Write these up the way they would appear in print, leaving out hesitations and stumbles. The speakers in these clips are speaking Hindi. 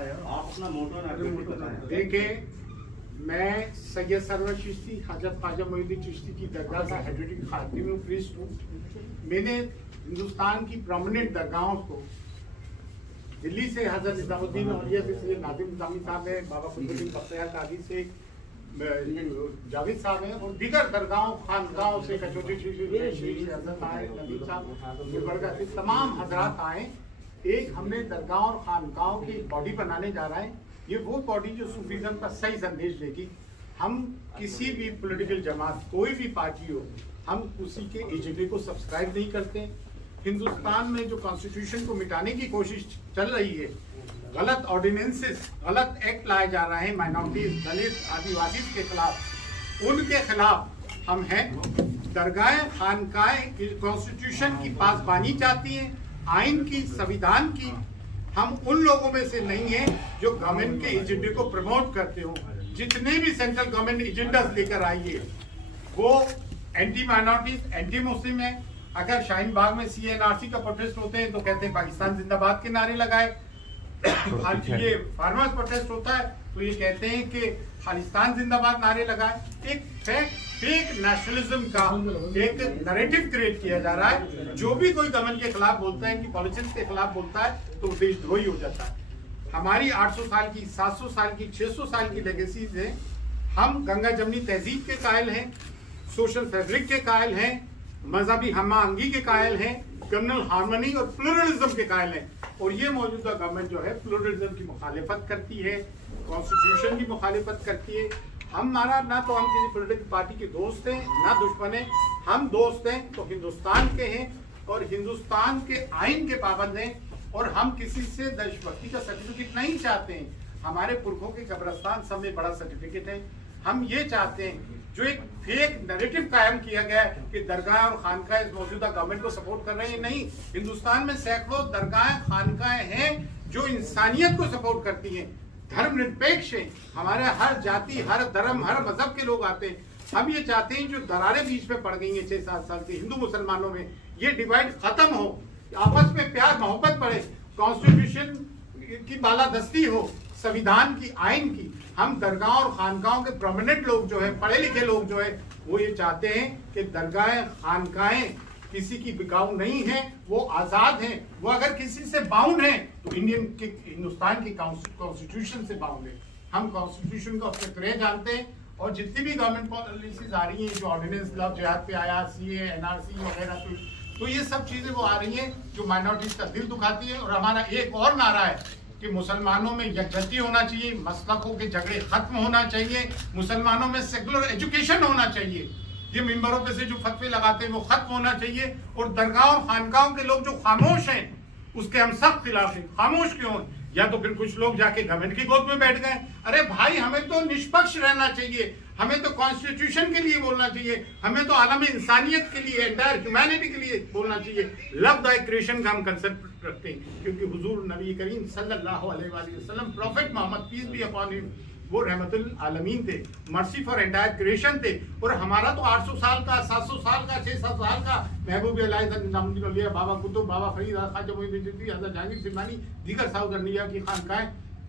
आप अपना मोटो बताएं। देखिए, मैं सैयद सरवर चिश्ती हजरत ख्वाजा मोइनुद्दीन चिश्ती की दरगाह का हेरिटेज खातिम हूँ, प्रीस्ट हूँ। मैंने हिंदुस्तान की प्रोमिनेंट दरगाहों को दिल्ली से हजरत निजामुद्दीन औलिया से नादिम निजामी साहब है, बाबा कुतुबुद्दीन बख्तियार कादरी से जावेद साहब हैं, और दीगर दरगाहों खानगाहों से कचौती हजरत आए नदीम साहब से तमाम हजरात आए। एक हमने दरगाह और खानगाहों की बॉडी बनाने जा रहे हैं। ये वो बॉडी जो सूफीज़म का सही संदेश देगी। हम किसी भी पॉलिटिकल जमात, कोई भी पार्टी हो, हम उसी के एजेंडे को सब्सक्राइब नहीं करते। हिंदुस्तान में जो कॉन्स्टिट्यूशन को मिटाने की कोशिश चल रही है, गलत ऑर्डिनेंसेस, गलत एक्ट लाए जा रहे हैं माइनॉरिटीज, दलित, आदिवासी के खिलाफ, उनके खिलाफ हम हैं। दरगाहें खानकाएं कॉन्स्टिट्यूशन की पासबानी चाहती हैं, आइन की, संविधान की। हम उन लोगों में से नहीं है जो गवर्नमेंट के एजेंडे को प्रमोट करते हो। जितने भी सेंट्रल गवर्नमेंट एजेंडास लेकर आई है वो एंटी माइनॉरिटीज, एंटी मुस्लिम है। अगर शाहीन बाग में CNRC का प्रोटेस्ट होते हैं तो कहते हैं पाकिस्तान जिंदाबाद के नारे लगाए। आज ये फार्मर्स प्रोटेस्ट होता है तो ये कहते हैं कि खालिस्तान जिंदाबाद नारे लगाए। एक फेक नेशनलिज्म का एक नैरेटिव क्रिएट किया जा रहा है। जो भी कोई गवर्नमेंट के खिलाफ बोलता है, इनकी पॉलिसीज के खिलाफ बोलता है तो देशद्रोही हो जाता है। हमारी 800 साल की, 700 साल की, 600 साल की लेगेसीज है। हम गंगा जमनी तहजीब के कायल हैं, सोशल फैब्रिक के कायल हैं, मजहबी हम आहंगी के कायल हैं, कम्युनल हार्मनी और प्लुरलिज्म के कायल हैं। और ये मौजूदा गवर्नमेंट जो है प्लुरलिज्म की मुखालिफत करती है, कॉन्स्टिट्यूशन की मुखालिफत करती है। हमारा ना तो हम किसी पॉलिटिकल पार्टी के दोस्त हैं ना दुश्मन हैं। हम दोस्त हैं तो हिंदुस्तान के हैं और हिंदुस्तान के आइन के पाबंद हैं। और हम किसी से देशभक्ति का सर्टिफिकेट नहीं चाहते हैं। हमारे पुरखों के कब्रिस्तान सब में बड़ा सर्टिफिकेट है। हम ये चाहते हैं जो एक फेक नैरेटिव कायम किया गया है कि दरगाह और खानकाएं इस मौजूदा गवर्नमेंट को सपोर्ट कर रहे हैं, नहीं। हिंदुस्तान में सैकड़ों दरगाह खानकाएं हैं जो इंसानियत को सपोर्ट करती हैं, धर्मनिरपेक्ष है। हमारे हर जाति, हर धर्म, हर मजहब के लोग आते हैं। हम ये चाहते हैं जो दरारें बीच में पड़ गई हैं 6-7 साल से हिंदू मुसलमानों में, ये डिवाइड खत्म हो, आपस में प्यार मोहब्बत बढ़े, कॉन्स्टिट्यूशन की बालादस्ती हो, संविधान की, आइन की। हम दरगाह और खानकाहों के प्रोमिनेंट लोग जो है, पढ़े लिखे लोग जो है, वो ये चाहते हैं कि दरगाहें खानकाएं किसी की बिकाऊ नहीं है, वो आजाद हैं। वो अगर किसी से बाउंड हैं तो हिंदुस्तान की कॉन्स्टिट्यूशन से बाउंड है। हम कॉन्स्टिट्यूशन को अपने तरह जानते हैं। और जितनी भी गवर्नमेंट पॉलिसीज आ रही हैं, जो ऑर्डिनेंस लव जिहाद पे आया, CA, NRC वगैरह, तो ये सब चीजें वो आ रही हैं जो माइनॉरिटीज का दिल दुखाती है। और हमारा एक और नारा है कि मुसलमानों में यकजहती होना चाहिए, मसलकों के झगड़े खत्म होना चाहिए, मुसलमानों में सेकुलर एजुकेशन होना चाहिए। ये मिंबरों पे से जो फतवे लगाते हैं वो खत्म होना चाहिए। और दरगाह और खानकाहों के लोग जो खामोश हैं उसके हम सख्त खिलाफ हैं। खामोश क्यों? या तो फिर कुछ लोग जाके गवर्नमेंट की गोद में बैठ गए। अरे भाई, हमें तो निष्पक्ष रहना चाहिए, हमें तो कॉन्स्टिट्यूशन के लिए बोलना चाहिए, हमें तो आलम इंसानियत के लिए, एंटायर ह्यूमैनिटी के लिए बोलना चाहिए। लव दाई क्रिएशन का हम कंसेप्ट रखते हैं, क्योंकि हुजूर नबी करीम सल्लल्लाहु अलैहि वसल्लम, prophet Mohammad peace be upon him, वो रहमतुल आलमीन थे, मर्सी फॉर एंटायर क्रिएशन थे। और हमारा तो 800 साल का, 700 साल का, 600 साल का महबूब निजामुद्दीन औलिया, बाबा कुतुब, बाबा फरीद, ख्वाजा मोइनुद्दीन चिश्ती, हज़रत जहांगीर सिरमानी, दीगर साउदर्निया की खानकाएं,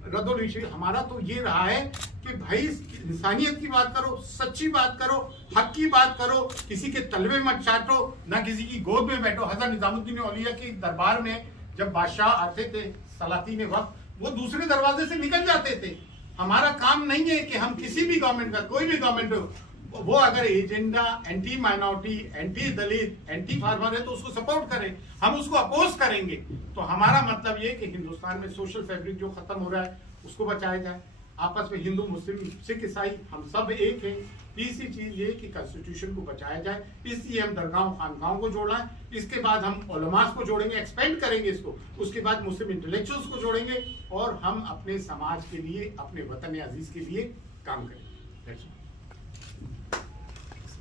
रद्दुल इश्क। हमारा तो ये रहा है कि भाई इंसानियत की बात करो, सच्ची बात करो, हक की बात करो, किसी के तलवे मत चाटो, ना किसी की गोद में बैठो। हज़रत निजामुद्दीन औलिया के दरबार में जब बादशाह आते थे सलातीन वक्त, वो दूसरे दरवाजे से निकल जाते थे। हमारा काम नहीं है कि हम किसी भी गवर्नमेंट का, कोई भी गवर्नमेंट हो, वो अगर एजेंडा एंटी माइनॉरिटी, एंटी दलित, एंटी फार्मर है तो उसको सपोर्ट करें, हम उसको अपोज करेंगे। तो हमारा मतलब ये कि हिंदुस्तान में सोशल फैब्रिक जो खत्म हो रहा है उसको बचाया जाए। आपस में हिंदू, मुस्लिम, सिख, ईसाई हम सब एक हैं। तीसरी चीज ये कि कॉन्स्टिट्यूशन को बचाया जाए, इसलिए हम दरगाहों खानकाहों को जोड़ना है। इसके बाद हम उलमास को जोड़ेंगे, एक्सपेंड करेंगे इसको। उसके बाद मुस्लिम इंटेलेक्चुअल्स को जोड़ेंगे और हम अपने समाज के लिए, अपने वतन अजीज के लिए काम करेंगे।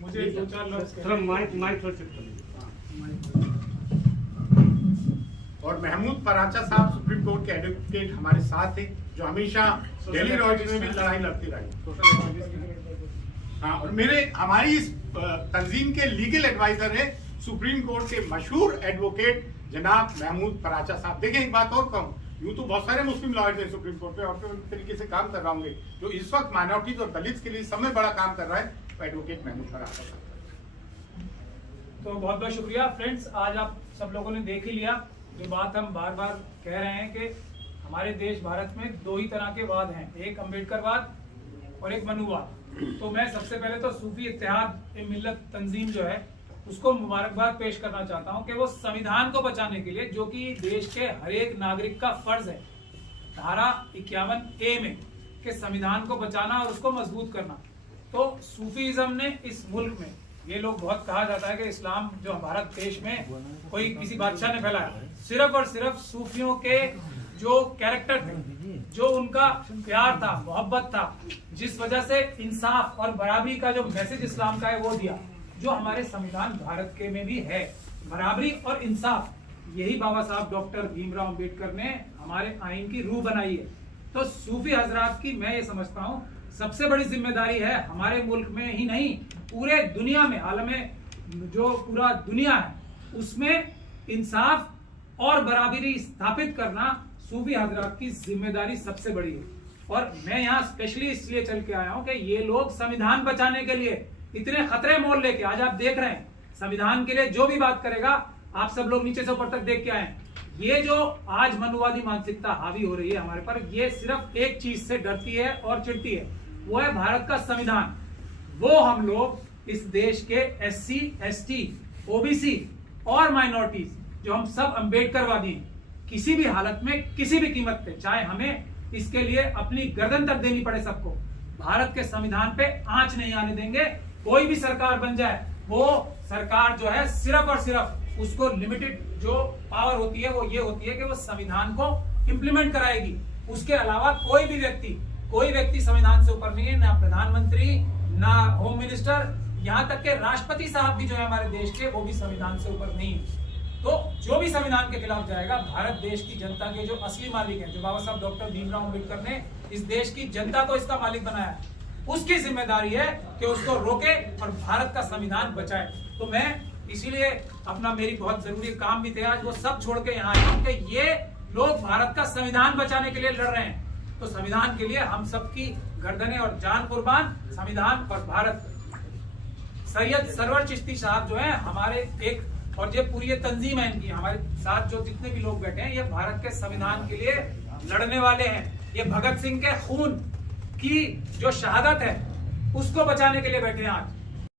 मुझे 2-4 और महमूद पराचा साहब सुप्रीम कोर्ट के एडवोकेट हमारे साथ हैं, जो हमेशा दिल्ली रॉयल्स में भी लड़ाई लड़ती रही। हाँ, और हमारी इस तंजीम के लीगल एडवाइजर है सुप्रीम कोर्ट के मशहूर एडवोकेट जनाब महमूद पराचा साहब। देखें, एक बात और कहूँ, यूं तो बहुत सारे मुस्लिम लॉयर्स हैं सुप्रीम कोर्ट पे और तो इस तरीके से काम कर रहा होंगे जो इस वक्त माइनॉरिटीज और दलित के लिए समय बड़ा काम कर रहा है, वो एडवोकेट महमूद फराह का। तो बहुत बहुत शुक्रिया फ्रेंड्स, आज आप सब लोगों ने देख ही लिया जो बात हम बार बार कह रहे हैं कि हमारे देश भारत में दो ही तरह के वाद हैं, एक अम्बेडकरवाद और एक मनुवाद। तो मैं सबसे पहले तो सूफी इत्तेहाद ए मिल्लत तंजीम जो है उसको मुबारकबाद पेश करना चाहता हूं कि वो संविधान को बचाने के लिए, जो कि देश के हर एक नागरिक का फर्ज है, धारा 51A में कि संविधान को बचाना और उसको मजबूत करना। तो सूफीज्म ने इस मुल्क में, ये लोग बहुत कहा जाता है कि इस्लाम जो भारत देश में कोई किसी बादशाह ने फैलाया, सिर्फ और सिर्फ सूफियों के जो कैरेक्टर थे, जो उनका प्यार था, मोहब्बत था, जिस वजह से इंसाफ और बराबरी का जो मैसेज इस्लाम का है वो दिया, जो हमारे संविधान भारत के में भी है, बराबरी और इंसाफ। यही बाबा साहब डॉक्टर भीमराव अंबेडकर ने हमारे आइन की रूह बनाई है। तो सूफी हजरात की मैं ये समझता हूँ सबसे बड़ी जिम्मेदारी है, हमारे मुल्क में ही नहीं पूरे दुनिया में, आलम जो पूरा दुनिया है उसमें इंसाफ और बराबरी स्थापित करना सूफी हजरात की जिम्मेदारी सबसे बड़ी है। और मैं यहाँ स्पेशली इसलिए चल के आया हूँ कि ये लोग संविधान बचाने के लिए इतने खतरे मोल लेके, आज आप देख रहे हैं संविधान के लिए जो भी बात करेगा, आप सब लोग नीचे से ऊपर तक देख के आए, ये जो आज मनुवादी मानसिकता हावी हो रही है हमारे पर, ये सिर्फ एक चीज से डरती है और चिढ़ती है, वो है भारत का संविधान। वो हम लोग इस देश के SC, ST, OBC और माइनॉरिटीज जो हम सब अम्बेडकरवादी हैं, किसी भी हालत में किसी भी कीमत पे, चाहे हमें इसके लिए अपनी गर्दन तक देनी पड़े, सबको भारत के संविधान पे आंच नहीं आने देंगे। कोई भी सरकार बन जाए, वो सरकार जो है सिर्फ और सिर्फ उसको लिमिटेड जो पावर होती है वो ये होती है कि वो संविधान को इंप्लीमेंट कराएगी। उसके अलावा कोई व्यक्ति संविधान से ऊपर नहीं है, ना प्रधानमंत्री, ना होम मिनिस्टर, यहाँ तक के राष्ट्रपति साहब भी जो है हमारे देश के, वो भी संविधान से ऊपर नहीं है। तो जो भी संविधान के खिलाफ जाएगा, भारत देश की जनता के जो असली मालिक हैं, जो बाबा साहब डॉक्टर भीमराव अंबेडकर ने इस देश की जनता को इसका मालिक बनाया, उसकी जिम्मेदारी है कि उसको रोके और भारत का संविधान बचाए। तो मैं इसीलिए अपना, मेरी बहुत जरूरी काम भी थे आज, वो सब छोड़ के यहाँ आया हूँ कि ये लोग भारत का संविधान बचाने के लिए लड़ रहे हैं। तो संविधान के लिए हम सबकी गर्दनें और जान कुर्बान, संविधान और भारत। सैयद सरवर चिश्ती साहब जो है हमारे एक, और ये पूरी तंजीम है इनकी, हमारे साथ जो जितने भी लोग बैठे हैं, ये भारत के संविधान के लिए लड़ने वाले हैं। ये भगत सिंह के खून की जो शहादत है उसको बचाने के लिए बैठे हैं आज।